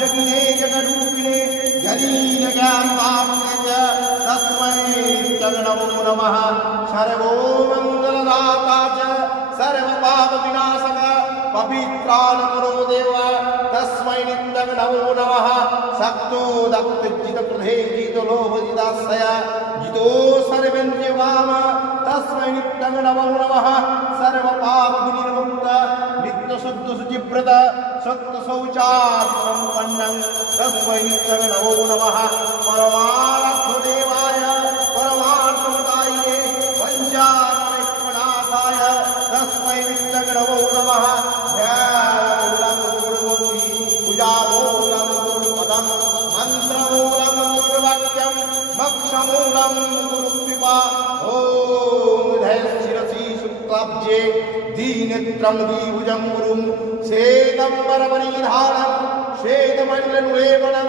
यज्ञे जगरूपिणे जलीनज्ञानवाप्ने च तस्मै नमो नमः। सर्वो मङ्गलदाता च सर्वपापविनाशक पवित्रानपरो देव तस्मै नित्यं नमो नमः। सक्तो दत्तजितकृते जितलोभजिदाश्रय जितो सर्वन्यवाम तस्मै नित्यं नमो नमः। सर्वपापविनिर्मुक्त नित्यशुद्धशुचिव्रत सत्यशौचादिसम्पन्नं तस्मै नित्यं नमो नमः। परमार्थदेवाय परमार्थमताये पंचाननैक्यनाथाय तस्मै नित्यं नमो नमः। ध्यानमूलं गुरुमूर्ति पूजामूलं गुरुपदं मन्त्रमूलं गुरुवाक्यं मोक्षमूलं गुरुकृपा। ॐ धैर्यशिरसि शुक्लाब्जे दीनेत्रं द्विभुजं गुरुं श्वेतम्बरपरिधानं श्वेतमण्डललेपनं